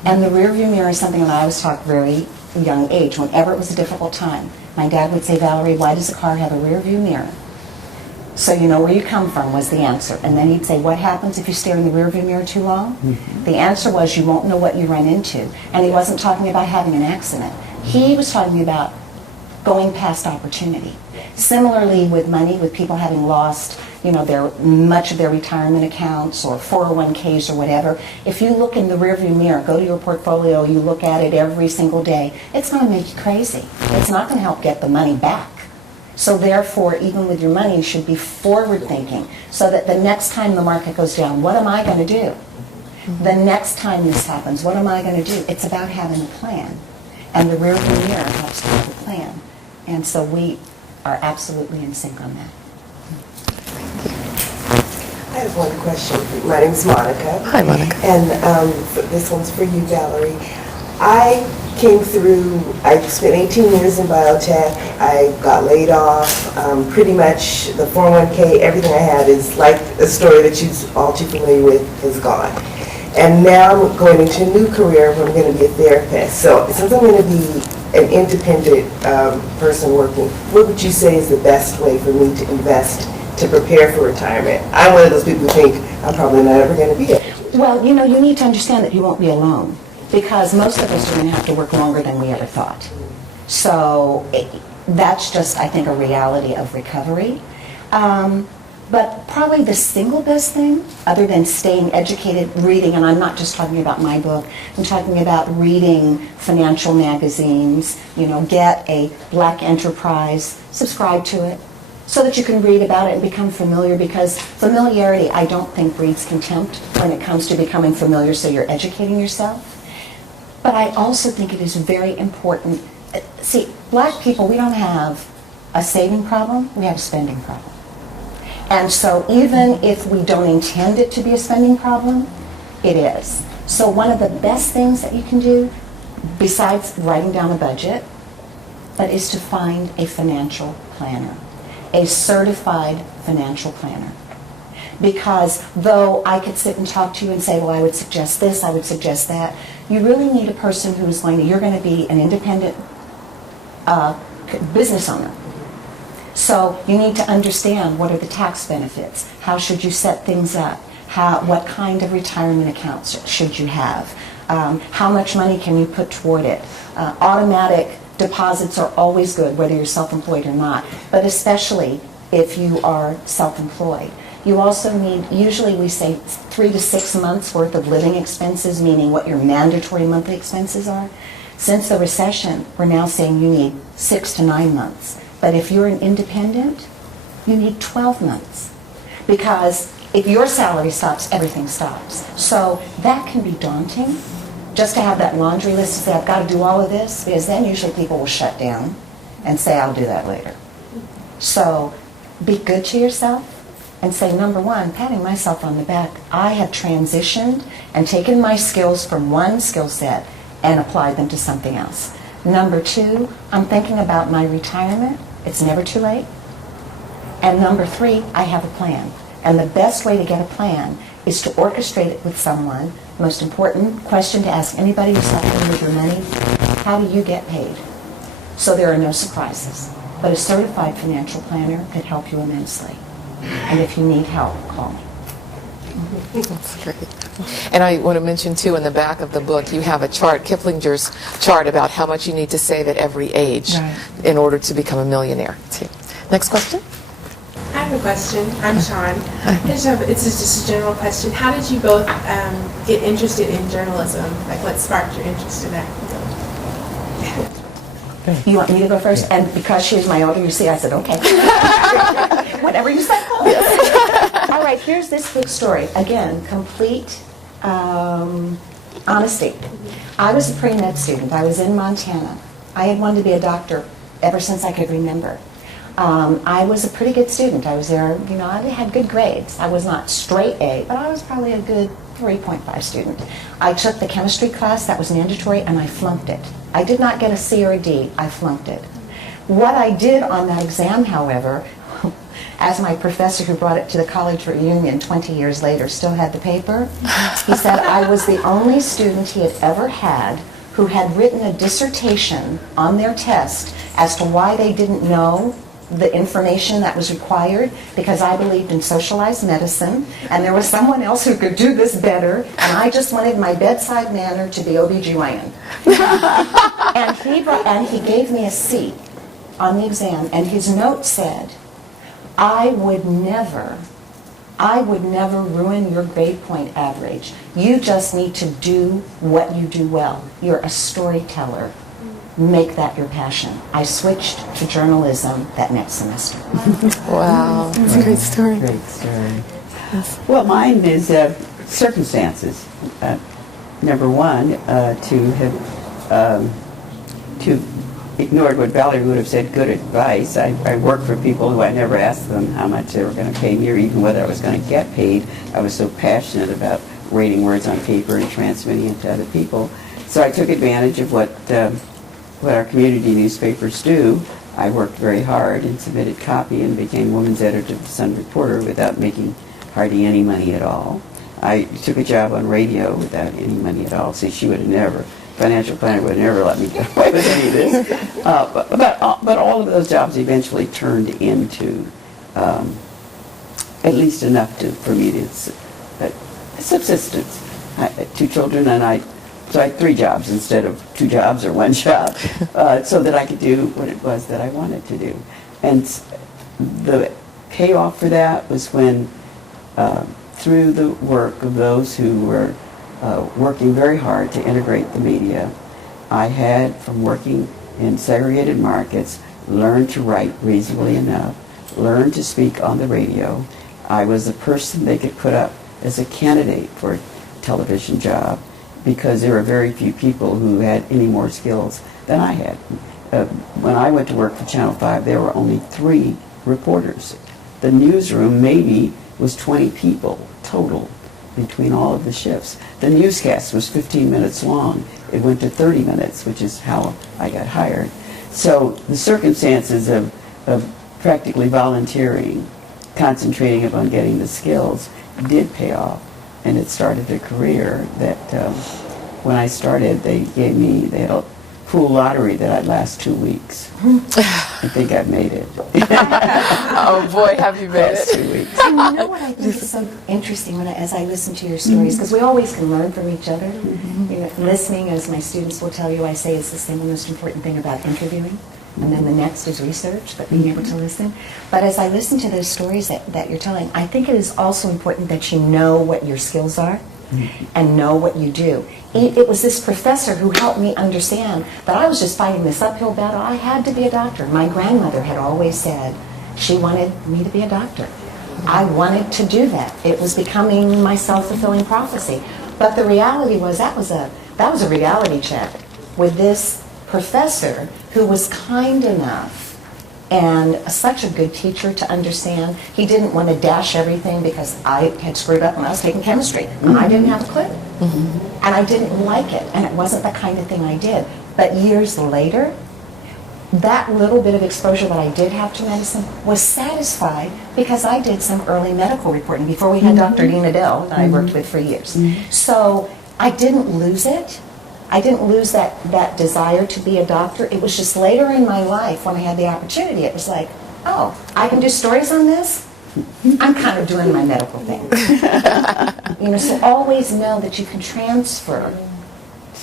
And the rear view mirror is something that I was taught very young age. Whenever it was a difficult time, my dad would say, Valerie, why does a car have a rear view mirror? So you know where you come from was the answer. And then he'd say, what happens if you stare in the rear view mirror too long? The answer was you won't know what you run into. And he wasn't talking about having an accident. He was talking about going past opportunity. Similarly with money, with people having lost, you know, much of their retirement accounts or 401ks or whatever, if you look in the rearview mirror, go to your portfolio, you look at it every single day, it's going to make you crazy. It's not going to help get the money back. So therefore, even with your money, you should be forward thinking so that the next time the market goes down, what am I going to do? The next time this happens, what am I going to do? It's about having a plan. And the rearview mirror helps to have a plan. And so we are absolutely in sync on that. I have one question. My name's Monica. Hi, Monica. And this one's for you, Valerie. I spent 18 years in biotech. I got laid off. Pretty much the 401k, everything I had is like a story that you're all too familiar with is gone. And now I'm going into a new career where I'm going to be a therapist. So since I'm going to be an independent person working, what would you say is the best way for me to invest to prepare for retirement? I'm one of those people who think I'm probably not ever going to be it. Well, you know, you need to understand that you won't be alone because most of us are going to have to work longer than we ever thought. So that's just, I think, a reality of recovery. But probably the single best thing, other than staying educated, reading, and I'm not just talking about my book, I'm talking about reading financial magazines, you know, get a Black Enterprise, subscribe to it, so that you can read about it and become familiar, because familiarity, I don't think, breeds contempt when it comes to becoming familiar, so you're educating yourself. But I also think it is very important. See, Black people, we don't have a saving problem, we have a spending problem. And so even if we don't intend it to be a spending problem, it is. So one of the best things that you can do, besides writing down a budget, but is to find a financial planner, a certified financial planner. Because though I could sit and talk to you and say, well, I would suggest this, I would suggest that, you really need a person who's you're going to be an independent business owner. So you need to understand what are the tax benefits, how should you set things up, what kind of retirement accounts should you have, how much money can you put toward it. Automatic deposits are always good, whether you're self-employed or not, but especially if you are self-employed. You also need, usually we say 3 to 6 months worth of living expenses, meaning what your mandatory monthly expenses are. Since the recession, we're now saying you need 6 to 9 months. But if you're an independent, you need 12 months. Because if your salary stops, everything stops. So that can be daunting, just to have that laundry list to say, I've got to do all of this, because then usually people will shut down and say, I'll do that later. So be good to yourself and say, number one, patting myself on the back, I have transitioned and taken my skills from one skill set and applied them to something else. Number two, I'm thinking about my retirement. It's never too late. And number three, I have a plan. And the best way to get a plan is to orchestrate it with someone. Most important question to ask anybody who's helping with your money, how do you get paid? So there are no surprises. But a certified financial planner could help you immensely. And if you need help, call me. That's great. And I want to mention, too, in the back of the book, you have a chart, Kiplinger's chart, about how much you need to save at every age in order to become a millionaire, too. Next question? I have a question. I'm Sean. It's just a general question. How did you both get interested in journalism? Like, what sparked your interest in that? You want me to go first? And because she's my older, you see, I said, okay. Whatever you say. All right, here's this big story. Again, complete honesty. I was a pre-med student. I was in Montana. I had wanted to be a doctor ever since I could remember. I was a pretty good student. I was there, I had good grades. I was not straight A, but I was probably a good 3.5 student. I took the chemistry class that was mandatory, and I flunked it. I did not get a C or a D. I flunked it. What I did on that exam, however, as my professor who brought it to the college reunion 20 years later still had the paper, he said I was the only student he had ever had who had written a dissertation on their test as to why they didn't know the information that was required, because I believed in socialized medicine and there was someone else who could do this better, and I just wanted my bedside manner to be OBGYN. and he gave me a C on the exam, and his note said, I would never ruin your grade point average. You just need to do what you do well. You're a storyteller. Make that your passion. I switched to journalism that next semester. Wow, that's a great story. Great story. Well, mine is circumstances. Number one, to have ignored what Valerie would have said, good advice. I worked for people who I never asked them how much they were going to pay me or even whether I was going to get paid. I was so passionate about writing words on paper and transmitting it to other people. So I took advantage of what our community newspapers do. I worked very hard and submitted copy and became woman's editor of the Sun Reporter without making hardly any money at all. I took a job on radio without any money at all. See, she would have never, financial planner would have never let me get away with any of this. But all of those jobs eventually turned into at least enough for me to subsistence. I had 2 children, and so I had 3 jobs instead of 2 jobs or 1 job, so that I could do what it was that I wanted to do. And the payoff for that was when, through the work of those who were working very hard to integrate the media, I had, from working in segregated markets, learned to write reasonably enough, learned to speak on the radio. I was the person they could put up as a candidate for a television job, because there were very few people who had any more skills than I had. When I went to work for Channel 5, there were only 3 reporters. The newsroom maybe was 20 people total between all of the shifts. The newscast was 15 minutes long. It went to 30 minutes, which is how I got hired. So the circumstances of practically volunteering, concentrating upon getting the skills, did pay off. And it started a career that when I started, they had a pool lottery that I'd last 2 weeks. I think I've made it. Oh boy, have you made it. 2 weeks. You know what I think is so interesting as I listen to your stories, because we always can learn from each other. Listening, as my students will tell you, I say is the single most important thing about interviewing. And then the next is research, but being able to listen. But as I listen to those stories that you're telling, I think it is also important that you know what your skills are and know what you do. It was this professor who helped me understand that I was just fighting this uphill battle. I had to be a doctor. My grandmother had always said she wanted me to be a doctor. I wanted to do that. It was becoming my self-fulfilling prophecy. But the reality was that was a reality check with this professor who was kind enough and such a good teacher to understand. He didn't want to dash everything because I had screwed up when I was taking chemistry. And I didn't have a clue. And I didn't like it. And it wasn't the kind of thing I did. But years later, that little bit of exposure that I did have to medicine was satisfied because I did some early medical reporting before we had Dr. Dina Dell that I worked with for years. So I didn't lose it. I didn't lose that desire to be a doctor. It was just later in my life when I had the opportunity, it was like, oh, I can do stories on this? I'm kind of doing my medical thing. So always know that you can transfer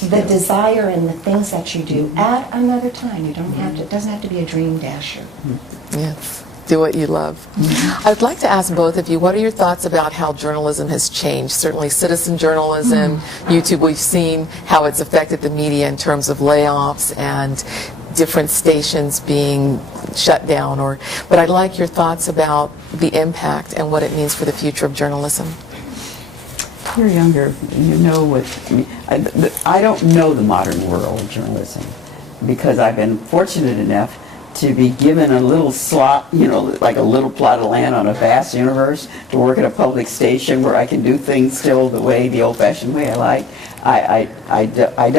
the desire and the things that you do at another time. You don't have to, it doesn't have to be a dream dasher. Yes. do what you love. I'd like to ask both of you, what are your thoughts about how journalism has changed? Certainly citizen journalism, YouTube, we've seen how it's affected the media in terms of layoffs and different stations being shut down. But I'd like your thoughts about the impact and what it means for the future of journalism. You're younger, you know what, I don't know the modern world of journalism because I've been fortunate enough to be given a little slot, like a little plot of land on a vast universe to work at a public station where I can do things still the old-fashioned way I like. I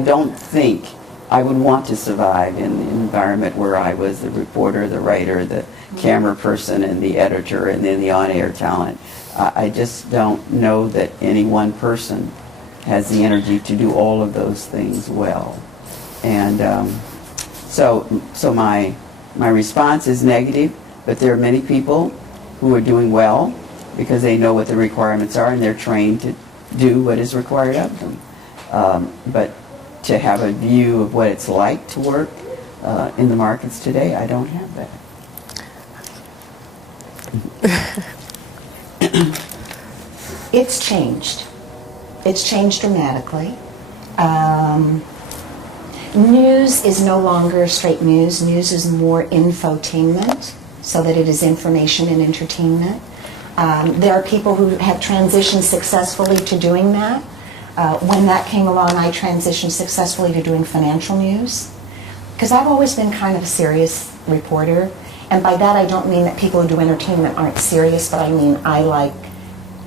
don't think I would want to survive in the environment where I was the reporter, the writer, the camera person, and the editor, and then the on-air talent. I just don't know that any one person has the energy to do all of those things well. And so my response is negative, but there are many people who are doing well because they know what the requirements are and they're trained to do what is required of them. But to have a view of what it's like to work in the markets today, I don't have that. It's changed. It's changed dramatically. News is no longer straight news. News is more infotainment, so that it is information and entertainment. There are people who have transitioned successfully to doing that. When that came along, I transitioned successfully to doing financial news, because I've always been kind of a serious reporter. And by that I don't mean that people who do entertainment aren't serious, but I mean I like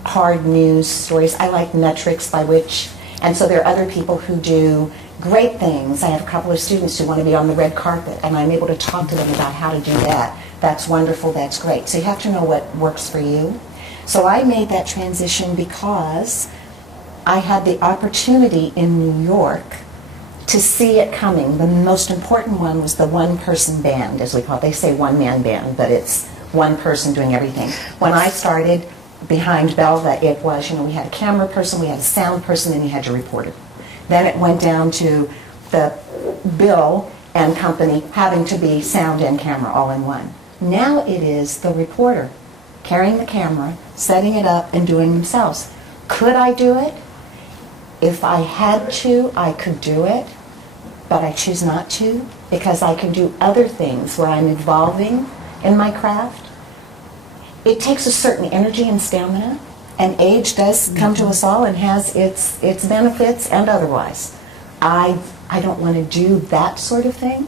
hard news stories. I like metrics by which, and so there are other people who do great things. I have a couple of students who want to be on the red carpet, and I'm able to talk to them about how to do that. That's wonderful, that's great. So you have to know what works for you. So I made that transition because I had the opportunity in New York to see it coming. The most important one was the one-person band, as we call it. They say one-man band, but it's one person doing everything. When I started behind Belva, it was, we had a camera person, we had a sound person, and you had your reporter. Then it went down to the Bill and company having to be sound and camera all in one. Now it is the reporter carrying the camera, setting it up, and doing themselves. Could I do it? If I had to, I could do it, but I choose not to because I can do other things where I'm evolving in my craft. It takes a certain energy and stamina, and age does come to us all and has its benefits and otherwise. I don't want to do that sort of thing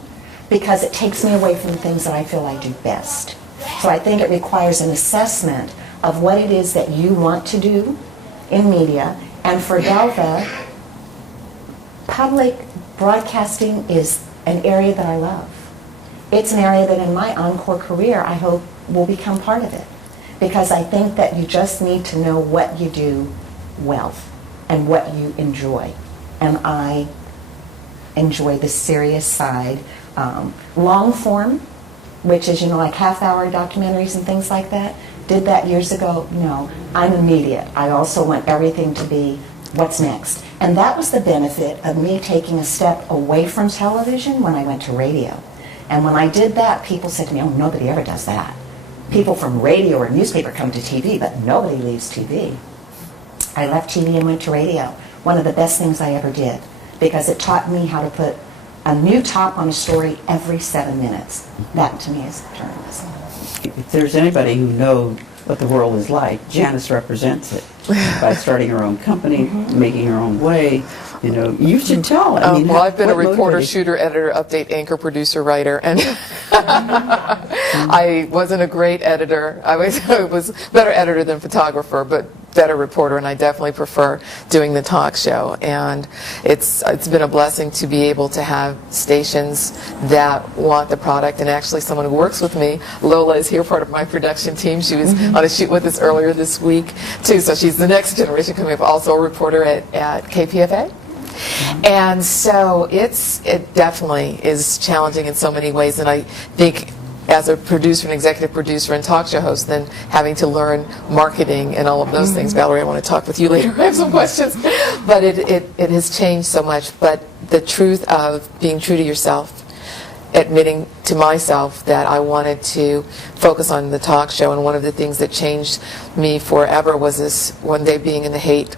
because it takes me away from the things that I feel I do best. So I think it requires an assessment of what it is that you want to do in media. And for Belva, public broadcasting is an area that I love. It's an area that in my encore career I hope will become part of it. Because I think that you just need to know what you do well and what you enjoy. And I enjoy the serious side. Long form, which is, like half-hour documentaries and things like that. Did that years ago? No. I'm immediate. I also want everything to be what's next. And that was the benefit of me taking a step away from television when I went to radio. And when I did that, people said to me, oh, nobody ever does that. People from radio or newspaper come to TV, but nobody leaves TV. I left TV and went to radio. One of the best things I ever did, because it taught me how to put a new top on a story every 7 minutes. That to me is journalism. If there's anybody who knows what the world is like, Janice represents it by starting her own company, making her own way. You should tell. I've been a reporter, shooter, editor, update, anchor, producer, writer, and I wasn't a great editor. I was a better editor than photographer, but better reporter, and I definitely prefer doing the talk show. And it's been a blessing to be able to have stations that want the product, and actually someone who works with me, Lola, is here, part of my production team. She was on a shoot with us earlier this week, too, so she's the next generation coming up, also a reporter at KPFA. And so it definitely is challenging in so many ways, and I think as a producer, an executive producer and talk show host, then having to learn marketing and all of those things. Valerie, I want to talk with you later. I have some questions. But it has changed so much. But the truth of being true to yourself admitting to myself that I wanted to focus on the talk show, and one of the things that changed me forever was this one day being in the Haight,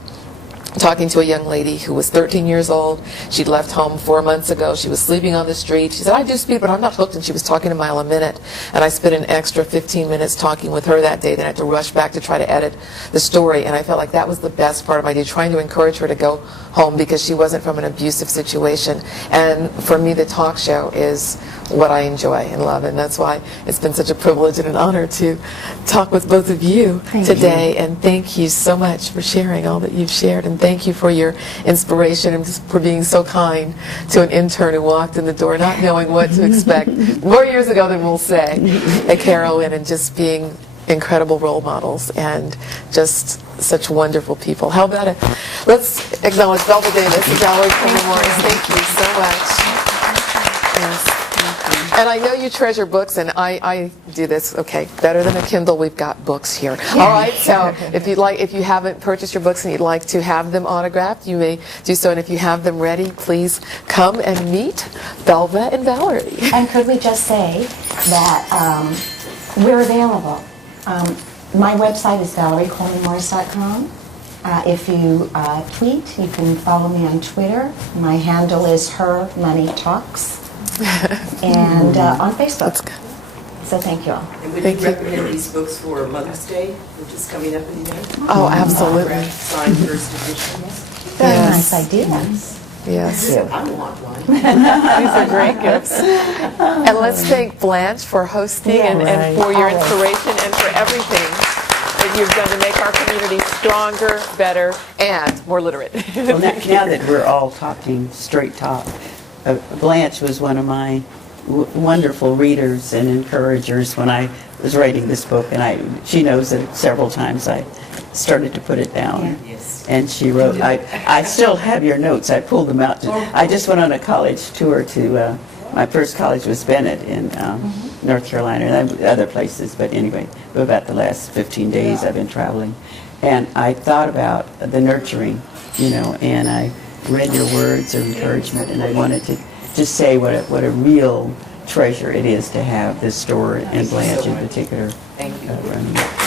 talking to a young lady who was 13 years old. She'd left home 4 months ago. She was sleeping on the street. She said, I do speed, but I'm not hooked, and she was talking a mile a minute. And I spent an extra 15 minutes talking with her that day. Then I had to rush back to try to edit the story, and I felt like that was the best part of my day, trying to encourage her to go home because she wasn't from an abusive situation. And for me, the talk show is what I enjoy and love, and that's why it's been such a privilege and an honor to talk with both of you today. And thank you so much for sharing all that you've shared, and thank you for your inspiration and for being so kind to an intern who walked in the door not knowing what to expect more years ago than we'll say at Carolyn, and just being incredible role models and just such wonderful people. How about it? Let's acknowledge Belva Davis and Valerie Coleman. Thank you so much. Yes. And I know you treasure books, and I do this, okay, better than a Kindle, we've got books here. All right, so if you haven't purchased your books and you'd like to have them autographed, you may do so, and if you have them ready, please come and meet Belva and Valerie. And could we just say that we're available. My website is valeriecolemanmorris.com. If you tweet, you can follow me on Twitter. My handle is Her Money Talks. And on Facebook. So thank you all. And would you recommend these books for Mother's Day, which is coming up in May? Oh, absolutely. Signed first edition. Very nice idea. Yes. I want one. These are great gifts. And let's thank Blanche for hosting and for your inspiration and for everything that you've done to make our community stronger, better, and more literate. Well, now that we're all talking straight talk, Blanche was one of my wonderful readers and encouragers when I was writing this book, and she knows that several times I started to put it down. Yes. And she wrote, I still have your notes. I pulled them out. I just went on a college tour to, my first college was Bennett in North Carolina, and other places, but anyway, for about the last 15 days I've been traveling. And I thought about the nurturing, and I read your words of encouragement, and I wanted to just say what a real treasure it is to have this store, and Blanche in particular. Thank you. Running it.